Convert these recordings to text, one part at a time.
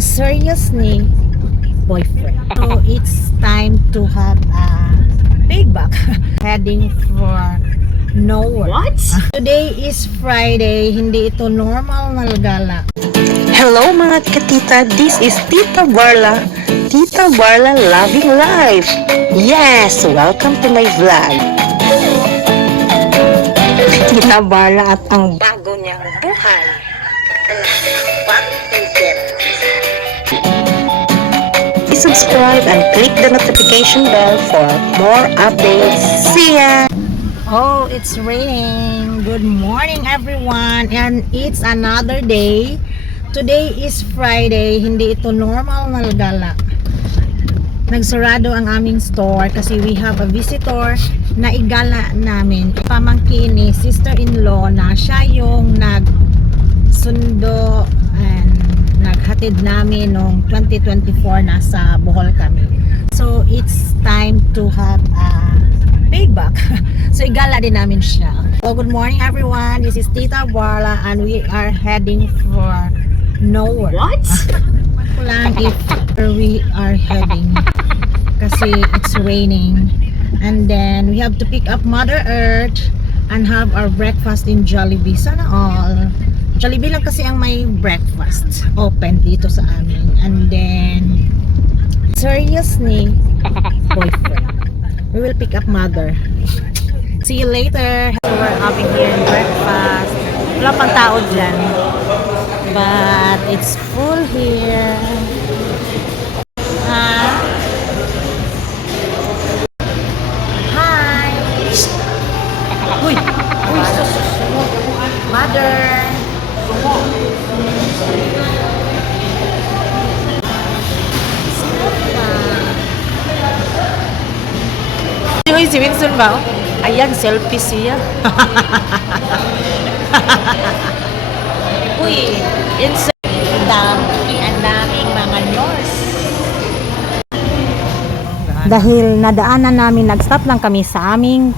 ang serious ni boyfriend. So it's time to have a payback. Heading for nowhere. What? Today is Friday, hindi ito normal na gala. Hello mga katita, this is Tita Barla. Tita Barla Loving Life. Yes, welcome to my vlog. Tita Barla at ang bago niyang buhay. Subscribe and click the notification bell for more updates. See ya! Oh, it's raining. Good morning everyone. And it's another day. Today is Friday. Hindi ito normal na gala. Nagsarado ang aming store kasi we have a visitor na igala namin. Pamangkin ni sister-in-law na siya yung nagsundo and naghatid namin noong 2024 nasa Bohol kami. So it's time to have a payback. So igala din namin siya. Well, good morning everyone. This is Tita Barla and we are heading for nowhere. What? Lang if we are heading kasi it's raining and then we have to pick up Mother Earth and have our breakfast in Jollibee. Sana all Jollibee lang kasi ang may breakfast open dito sa amin. And then serious ni boyfriend. We will pick up Mother. See you later. So we're having here breakfast. Wala pang tao dyan, but it's full here. Hi. Uy, sus. Mother. Uy, si Winston ba? Ayan, selfie siya. Uy, Winston. Ang daming mga nurse. Dahil nadaanan namin, nag-stop lang kami sa aming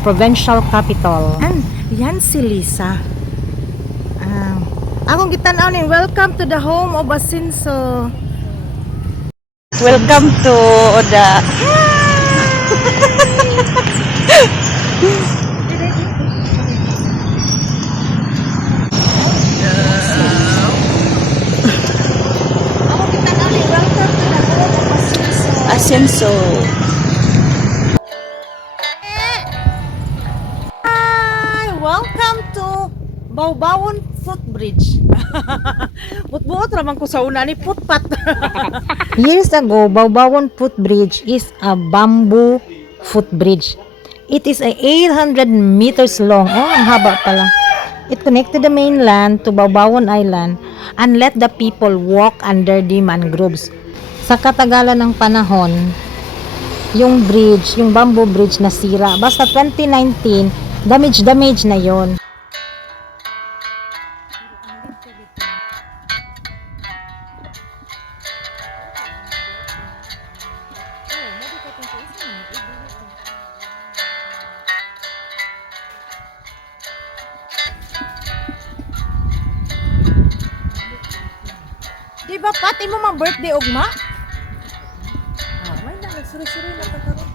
provincial capital. Yan si Lisa. Akong gitanaw ni, welcome to the home of Asinso. Welcome to the... Asenso. Hi! Welcome to Baubawon Footbridge. Butbuot raman ko sa una ni Putpat. Years ago, Baubawon Footbridge is a bamboo footbridge. It is 800 meters long. Oh, ang haba pala. It connected the mainland to Baubawon Island and let the people walk under the mangroves. Sa katagalan ng panahon, yung bridge, yung bamboo bridge nasira. Basta 2019, damage na yon. Di ba pati mo mang birthday ugma? May na nagsuri-suri na kakaroon.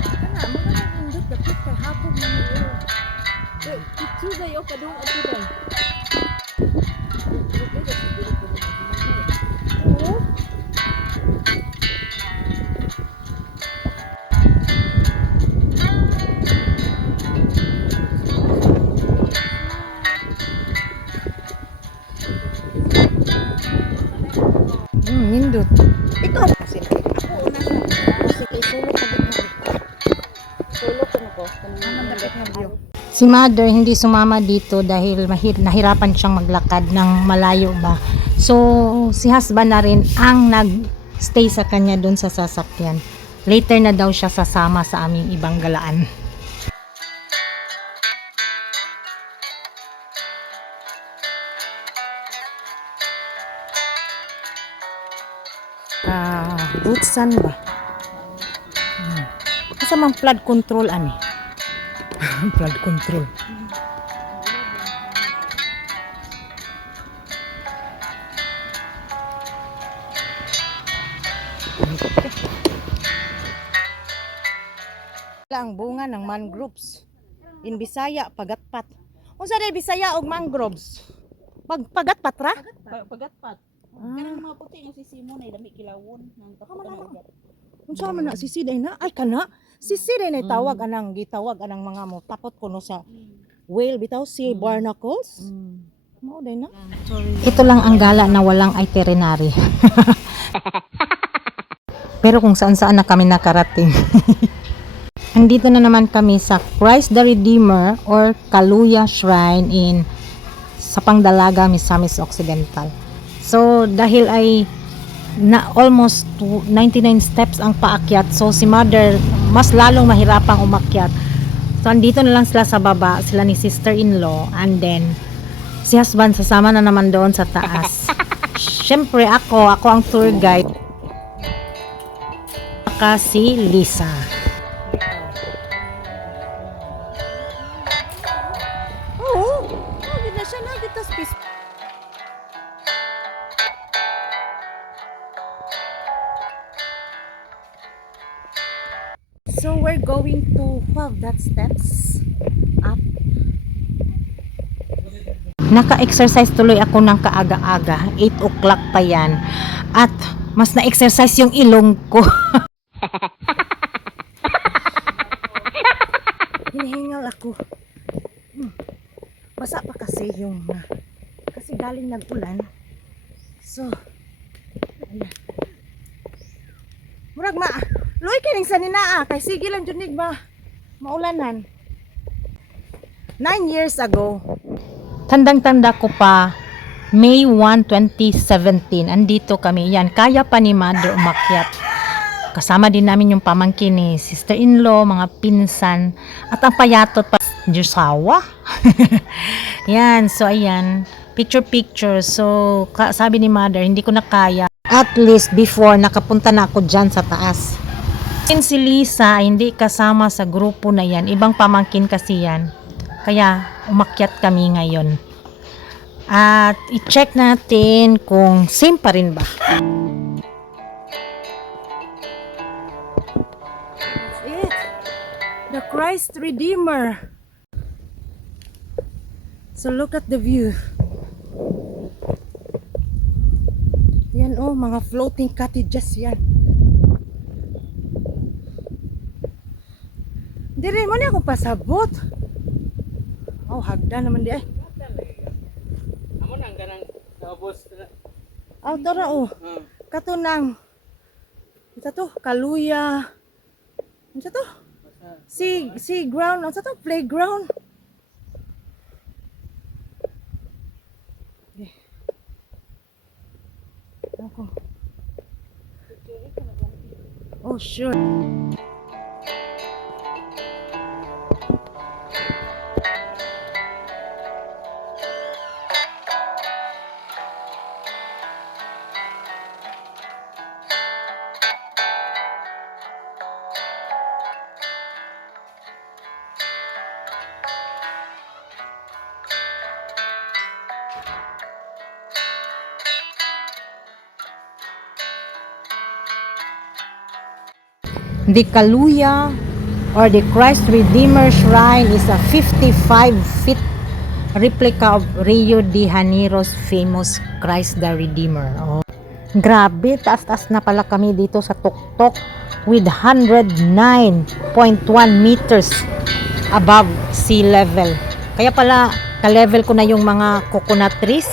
Kana mo na nindot dapit kay hapon man niyo. Kitsu dayo padung adto day. Oo. Nindot. Ikaw kasi ako una sa sige sulok ka din. Sulok ko nako. Si Mother hindi sumama dito dahil nahirapan siyang maglakad ng malayo ba. So si husband na rin ang nag-stay sa kanya doon sa sasakyan. Later na daw siya sasama sa aming ibang galaan. Rootsan ba? Asa mang flood control ani? Flood control. Ang bunga ng mangroves. In Bisaya, pagatpat. Unsa day Bisaya og mangroves? Pagatpat ra? Pagatpat. Kanang mga puti nga sisimo na dami kilawon nang tapos na ugat. Unsa man na sisiday na? Ay kana. Sisiday na tawag anang gitawag anang mga mo tapot kuno sa whale bitaw si barnacles. Mao day na. Ito lang ang gala na walang itinerary. Pero kung saan-saan na kami nakarating. Andito na naman kami sa Christ the Redeemer or Kaluya Shrine sa Pangdalaga, Misamis Occidental. So dahil ay na almost 99 steps ang paakyat, so si mother mas lalong mahirapang umakyat. So andito na lang sila sa baba, sila ni sister-in-law, and then si husband sasama na naman doon sa taas. Syempre ako ang tour guide. Saka si Lisa. Oo. Oh, na siya na kita space. So we're going to that steps up. Naka-exercise tuloy ako ng kaaga-aga. 8 o'clock pa yan. At mas na-exercise yung ilong ko. Hinihingal ako. Basa pa kasi yung kasi galing nag-ulan. So, ayan. Murag luoy kining sa ninaa kay sige lang junig ba maulanan. 9 years ago. Tandang-tanda ko pa, May 1, 2017, andito kami. Yan, kaya pa ni mother umakyat. Kasama din namin yung pamangkin ni sister-in-law, mga pinsan, at ang payatot pa, Diyosawa. Yan, so ayan, picture-picture. So, sabi ni mother, hindi ko na kaya. At least before, nakapunta na ako dyan sa taas. Si Lisa, hindi kasama sa grupo na yan. Ibang pamangkin kasi yan. Kaya, umakyat kami ngayon. At i-check natin kung same pa rin ba. That's it. The Christ Redeemer. So look at the view. Yan oh, mga floating cottages yan. Di rin mo na akong pasabot. Oh, hagda naman di ay. Amo nang ganang tapos Oh, tara oh. Katunang. Ito to, Kaluya. Ito to. Si ground, ito to, playground. Okay. Ako. Oh, sure. The Kaluya or the Christ Redeemer Shrine is a 55-feet replica of Rio de Janeiro's famous Christ the Redeemer. Oh. Grabe, taas-taas na pala kami dito sa tuktok with 109.1 meters above sea level. Kaya pala, ka-level ko na yung mga coconut trees.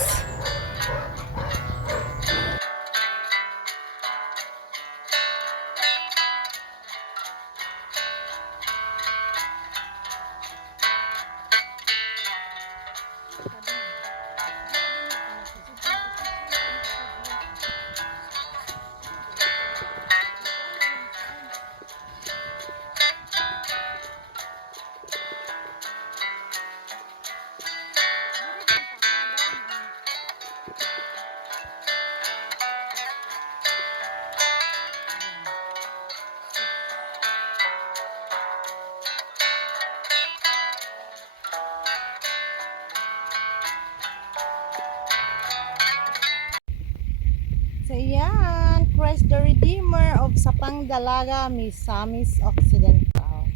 So yan, Christ the Redeemer of Sapang Dalaga, Misamis Occidental.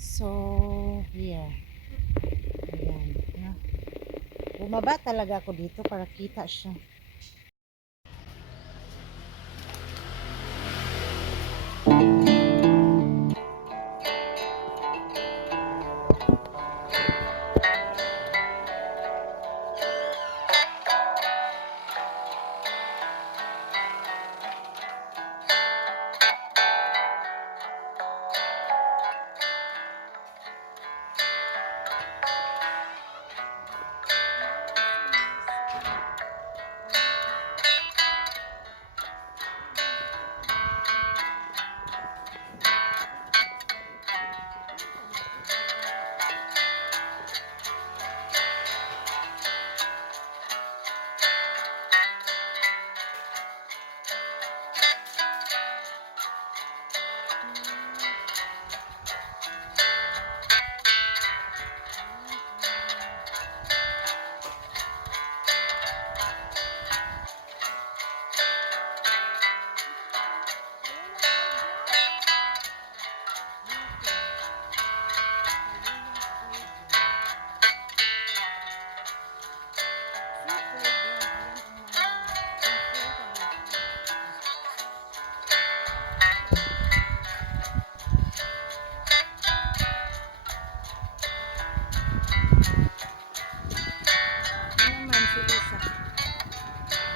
So, here. Ayan. No? Bumaba talaga ako dito para kita siya.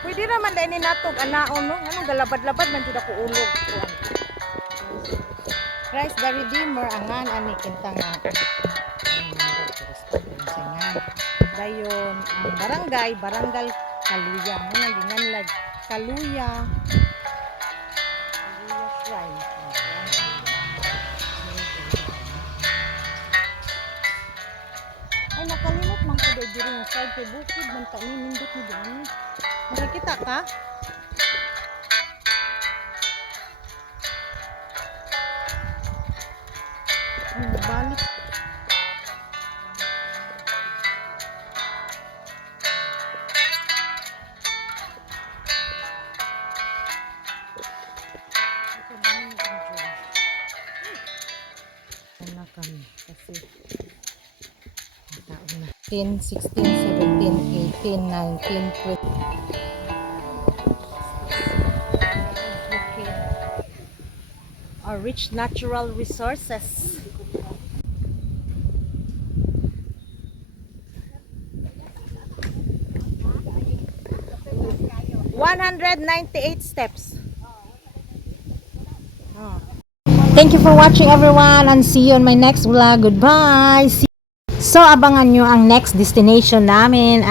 Pwede naman dahil ni natog anaon no? Anong galabad-labad man jud ako ulog. Christ the Redeemer angan ani kintang nga. Dayon ang barangay Kaluya. Muna ginganlag Kaluya. Kaluya Shrine. Ay nakalimot man ko dahil diri nga side kay bukid man ta ni nindot ni diri. Makikita ka? Ang balik. Na kami kasi taon na 10, 16, 17, 18, 19, 20. Our rich natural resources. $198 steps. Thank you for watching everyone and see you on my next vlog. Goodbye. So abangan nyo ang next destination namin.